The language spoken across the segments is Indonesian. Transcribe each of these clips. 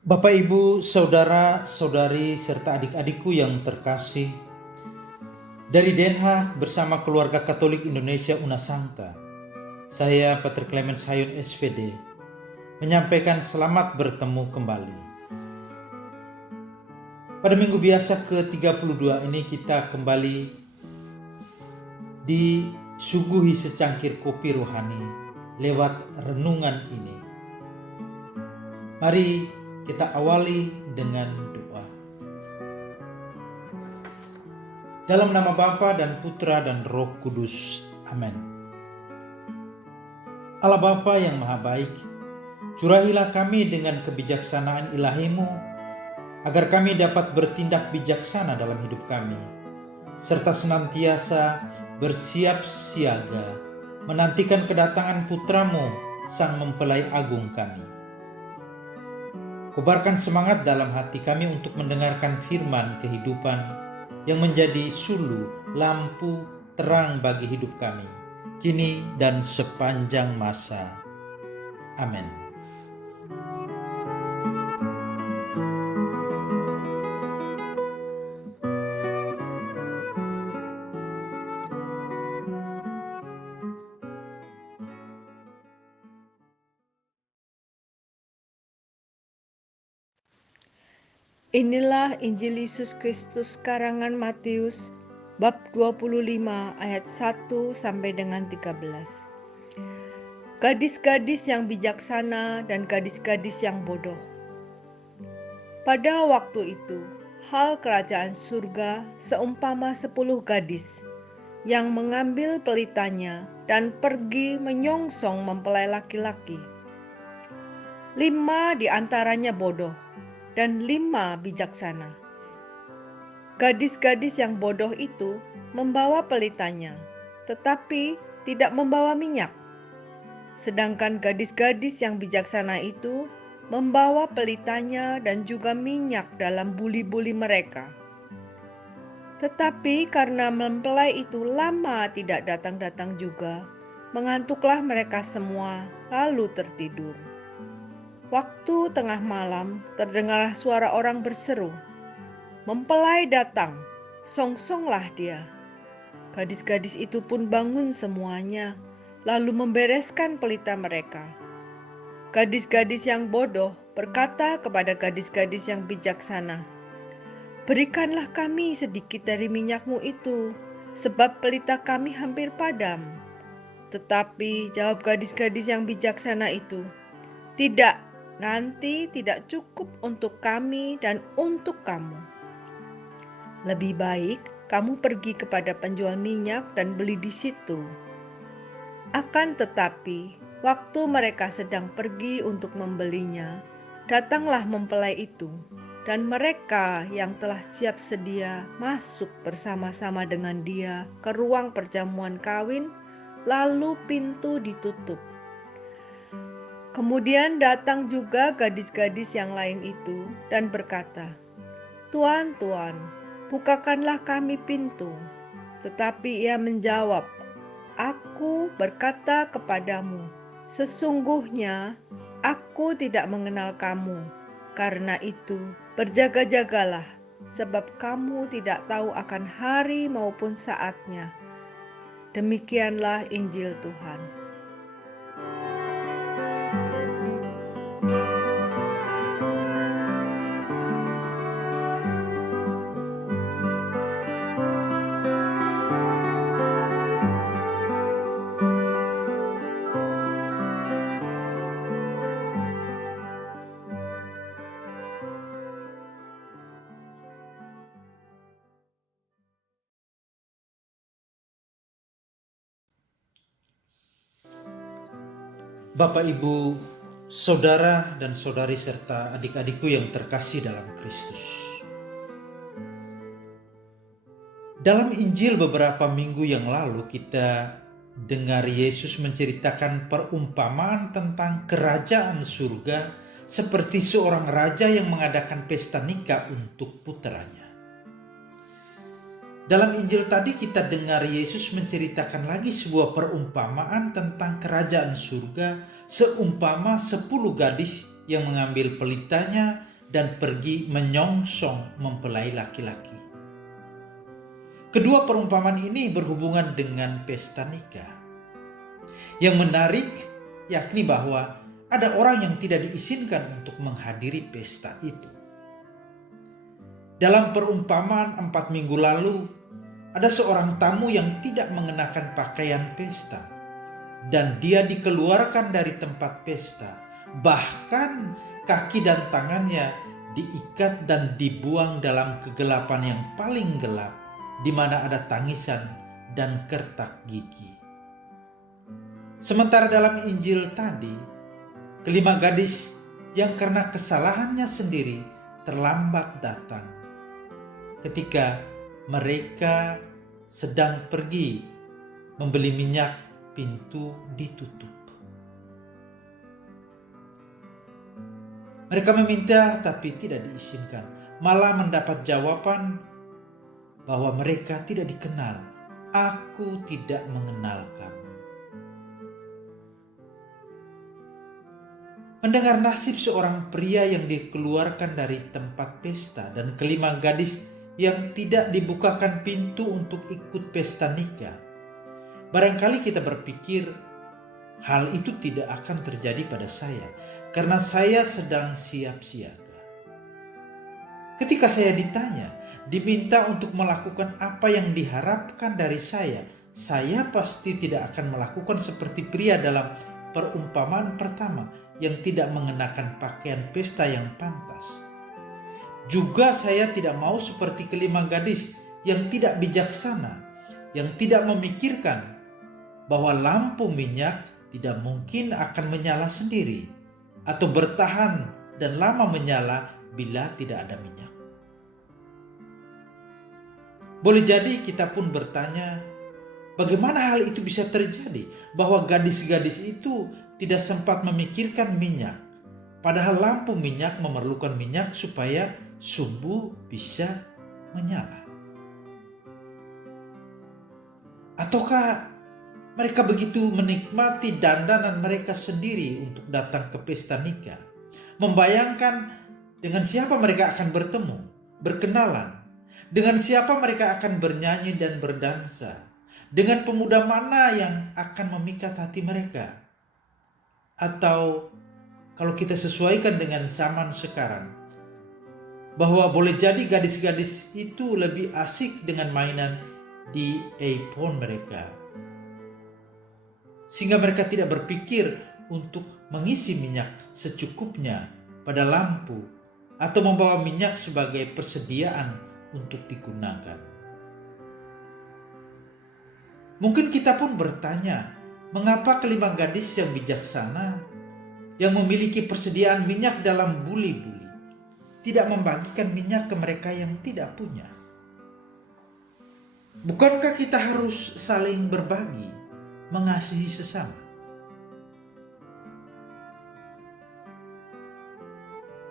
Bapak, Ibu, Saudara, Saudari, serta adik-adikku yang terkasih, dari Den Haag bersama keluarga Katolik Indonesia Unasanta, saya Pater Clemens Hayun SVD, menyampaikan selamat bertemu kembali. Pada minggu biasa ke-32 ini kita kembali disuguhi secangkir kopi rohani lewat renungan ini. Mari kita awali dengan doa. Dalam nama Bapa dan Putra dan Roh Kudus. Amin. Allah Bapa yang Maha Baik, curahilah kami dengan kebijaksanaan ilahi-Mu, agar kami dapat bertindak bijaksana dalam hidup kami, serta senantiasa bersiap siaga, menantikan kedatangan Putra-Mu, Sang Mempelai Agung kami. Kobarkan semangat dalam hati kami untuk mendengarkan firman kehidupan yang menjadi sulu, lampu, terang bagi hidup kami, kini dan sepanjang masa. Amin. Inilah Injil Yesus Kristus karangan Matius bab 25 ayat 1 sampai dengan 13. Gadis-gadis yang bijaksana dan gadis-gadis yang bodoh. Pada waktu itu, hal kerajaan surga seumpama 10 gadis yang mengambil pelitanya dan pergi menyongsong mempelai laki-laki. 5 di antaranya bodoh dan 5 bijaksana. Gadis-gadis yang bodoh itu membawa pelitanya, tetapi tidak membawa minyak. Sedangkan gadis-gadis yang bijaksana itu membawa pelitanya dan juga minyak dalam buli-buli mereka. Tetapi karena mempelai itu lama tidak datang-datang juga, mengantuklah mereka semua lalu tertidur. Waktu tengah malam terdengarlah suara orang berseru, "Mempelai datang, songsonglah dia." Gadis-gadis itu pun bangun semuanya, lalu membereskan pelita mereka. Gadis-gadis yang bodoh berkata kepada gadis-gadis yang bijaksana, "Berikanlah kami sedikit dari minyakmu itu, sebab pelita kami hampir padam." Tetapi jawab gadis-gadis yang bijaksana itu, "Tidak, nanti tidak cukup untuk kami dan untuk kamu. Lebih baik kamu pergi kepada penjual minyak dan beli di situ." Akan tetapi, waktu mereka sedang pergi untuk membelinya, datanglah mempelai itu, dan mereka yang telah siap sedia masuk bersama-sama dengan dia ke ruang perjamuan kawin, lalu pintu ditutup. Kemudian datang juga gadis-gadis yang lain itu dan berkata, "Tuan, Tuan, bukakanlah kami pintu." Tetapi ia menjawab, "Aku berkata kepadamu, sesungguhnya aku tidak mengenal kamu. Karena itu berjaga-jagalah, sebab kamu tidak tahu akan hari maupun saatnya." Demikianlah Injil Tuhan. Bapak, Ibu, Saudara dan Saudari serta adik-adikku yang terkasih dalam Kristus. Dalam Injil beberapa minggu yang lalu kita dengar Yesus menceritakan perumpamaan tentang kerajaan surga seperti seorang raja yang mengadakan pesta nikah untuk putranya. Dalam Injil tadi kita dengar Yesus menceritakan lagi sebuah perumpamaan tentang kerajaan surga seumpama 10 gadis yang mengambil pelitanya dan pergi menyongsong mempelai laki-laki. Kedua perumpamaan ini berhubungan dengan pesta nikah. Yang menarik yakni bahwa ada orang yang tidak diizinkan untuk menghadiri pesta itu. Dalam perumpamaan 4 minggu lalu, ada seorang tamu yang tidak mengenakan pakaian pesta dan dia dikeluarkan dari tempat pesta. Bahkan kaki dan tangannya diikat dan dibuang dalam kegelapan yang paling gelap, di mana ada tangisan dan kertak gigi. Sementara dalam Injil tadi, kelima gadis yang karena kesalahannya sendiri terlambat datang ketika mereka sedang pergi membeli minyak, pintu ditutup. Mereka meminta tapi tidak diizinkan, malah mendapat jawaban bahwa mereka tidak dikenal. Aku tidak mengenal kamu. Mendengar nasib seorang pria yang dikeluarkan dari tempat pesta dan kelima gadis yang tidak dibukakan pintu untuk ikut pesta nikah, barangkali kita berpikir hal itu tidak akan terjadi pada saya karena saya sedang siap siaga. Ketika saya diminta untuk melakukan apa yang diharapkan dari saya pasti tidak akan melakukan seperti pria dalam perumpamaan pertama yang tidak mengenakan pakaian pesta yang pantas. Juga saya tidak mau seperti kelima gadis yang tidak bijaksana, yang tidak memikirkan bahwa lampu minyak tidak mungkin akan menyala sendiri atau bertahan dan lama menyala bila tidak ada minyak. Boleh jadi kita pun bertanya, bagaimana hal itu bisa terjadi? Bahwa gadis-gadis itu tidak sempat memikirkan minyak, padahal lampu minyak memerlukan minyak supaya sumbu bisa menyala. Ataukah mereka begitu menikmati dandanan mereka sendiri untuk datang ke pesta nikah, membayangkan dengan siapa mereka akan bertemu, berkenalan, dengan siapa mereka akan bernyanyi dan berdansa, dengan pemuda mana yang akan memikat hati mereka. Atau kalau kita sesuaikan dengan zaman sekarang, bahwa boleh jadi gadis-gadis itu lebih asik dengan mainan di iPhone mereka, sehingga mereka tidak berpikir untuk mengisi minyak secukupnya pada lampu atau membawa minyak sebagai persediaan untuk digunakan. Mungkin kita pun bertanya, mengapa kelima gadis yang bijaksana yang memiliki persediaan minyak dalam buli-buli tidak membagikan minyak ke mereka yang tidak punya? Bukankah kita harus saling berbagi, mengasihi sesama?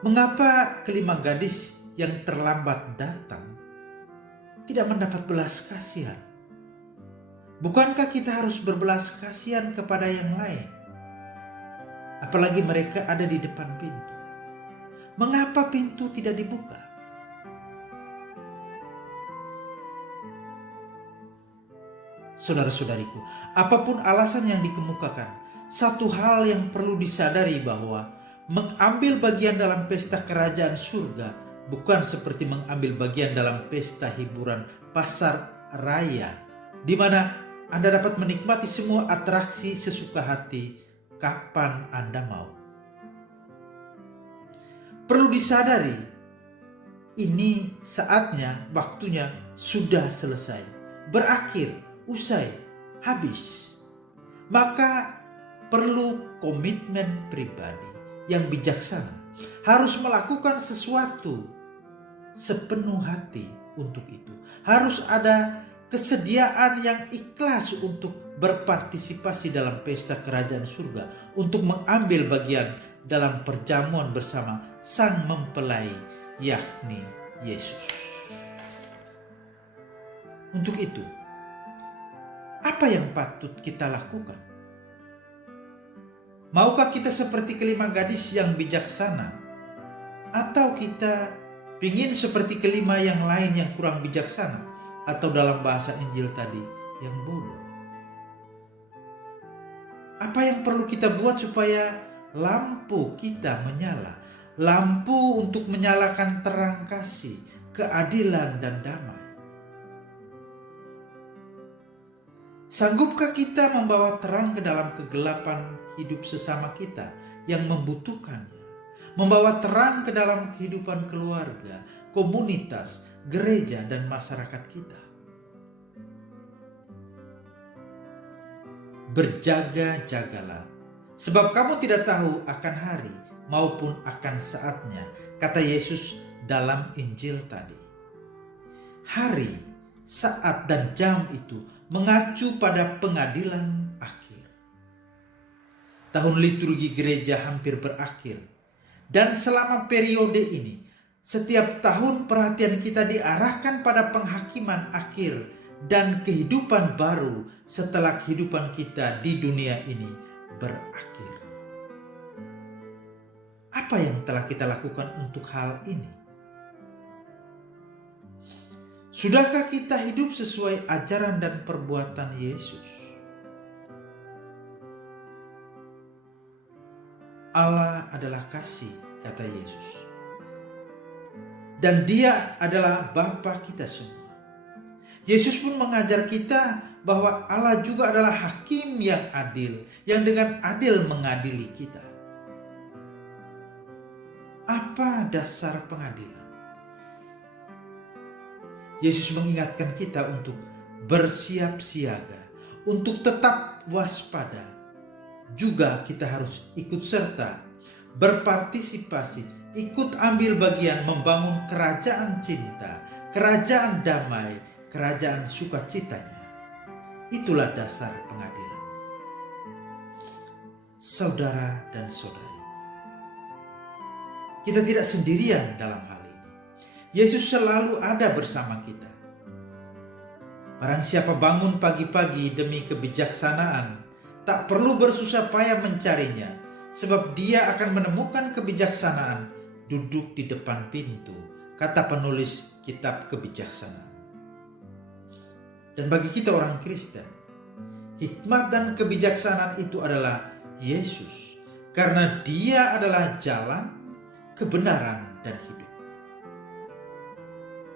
Mengapa kelima gadis yang terlambat datang tidak mendapat belas kasihan? Bukankah kita harus berbelas kasihan kepada yang lain? Apalagi mereka ada di depan pintu. Mengapa pintu tidak dibuka? Saudara-saudariku, apapun alasan yang dikemukakan, satu hal yang perlu disadari bahwa mengambil bagian dalam pesta kerajaan surga bukan seperti mengambil bagian dalam pesta hiburan pasar raya, di mana Anda dapat menikmati semua atraksi sesuka hati kapan Anda mau. Perlu disadari, ini saatnya, waktunya sudah selesai, berakhir, usai, habis. Maka perlu komitmen pribadi yang bijaksana, harus melakukan sesuatu sepenuh hati untuk itu. Harus ada kesediaan yang ikhlas untuk berpartisipasi dalam pesta kerajaan surga, untuk mengambil bagian dalam perjamuan bersama sang mempelai, yakni Yesus. Untuk itu, apa yang patut kita lakukan? Maukah kita seperti kelima gadis yang bijaksana, Atau kita pingin seperti kelima yang lain yang kurang bijaksana, atau dalam bahasa Injil tadi, yang bodoh? Apa yang perlu kita buat supaya lampu kita menyala? Lampu untuk menyalakan terang kasih, keadilan, dan damai. Sanggupkah kita membawa terang ke dalam kegelapan hidup sesama kita yang membutuhkannya? Membawa terang ke dalam kehidupan keluarga, komunitas, gereja, dan masyarakat kita. Berjaga-jagalah, sebab kamu tidak tahu akan hari maupun akan saatnya, kata Yesus dalam Injil tadi. Hari, saat, dan jam itu mengacu pada pengadilan akhir. Tahun liturgi gereja hampir berakhir, dan selama periode ini, setiap tahun perhatian kita diarahkan pada penghakiman akhir dan kehidupan baru setelah kehidupan kita di dunia ini berakhir. Apa yang telah kita lakukan untuk hal ini? Sudahkah kita hidup sesuai ajaran dan perbuatan Yesus? Allah adalah kasih, kata Yesus. Dan Dia adalah Bapa kita semua. Yesus pun mengajar kita bahwa Allah juga adalah hakim yang adil, yang dengan adil mengadili kita. Apa dasar pengadilan? Yesus mengingatkan kita untuk bersiap siaga, untuk tetap waspada. Juga kita harus ikut serta, berpartisipasi, ikut ambil bagian membangun kerajaan cinta, kerajaan damai, kerajaan sukacitanya. Itulah dasar pengadilan. Saudara dan saudari, kita tidak sendirian dalam hal ini. Yesus selalu ada bersama kita. Barang siapa bangun pagi-pagi demi kebijaksanaan, tak perlu bersusah payah mencarinya, sebab dia akan menemukan kebijaksanaan duduk di depan pintu, kata penulis kitab kebijaksanaan. Dan bagi kita orang Kristen, hikmat dan kebijaksanaan itu adalah Yesus, karena Dia adalah jalan, kebenaran, dan hidup.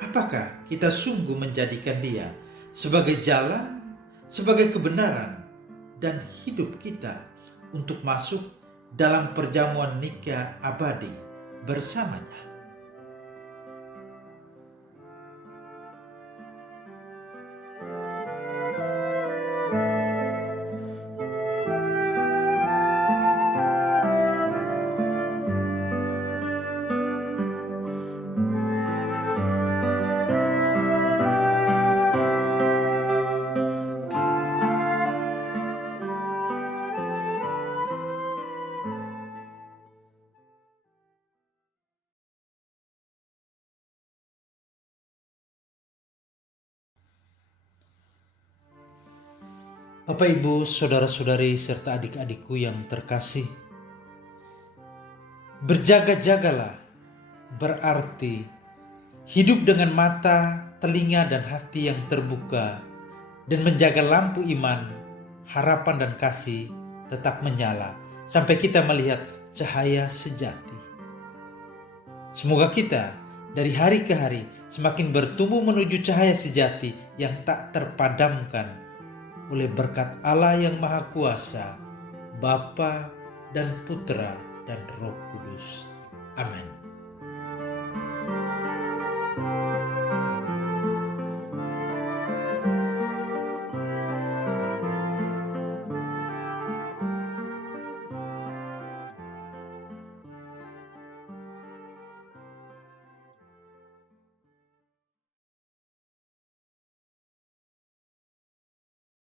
Apakah kita sungguh menjadikan Dia sebagai jalan, sebagai kebenaran, dan hidup kita untuk masuk dalam perjamuan nikah abadi bersamanya? Bapak, Ibu, saudara-saudari, serta adik-adikku yang terkasih, berjaga-jagalah berarti hidup dengan mata, telinga, dan hati yang terbuka dan menjaga lampu iman, harapan, dan kasih tetap menyala sampai kita melihat cahaya sejati. Semoga kita dari hari ke hari semakin bertumbuh menuju cahaya sejati yang tak terpadamkan oleh berkat Allah yang Maha Kuasa, Bapa dan Putra dan Roh Kudus. Amin.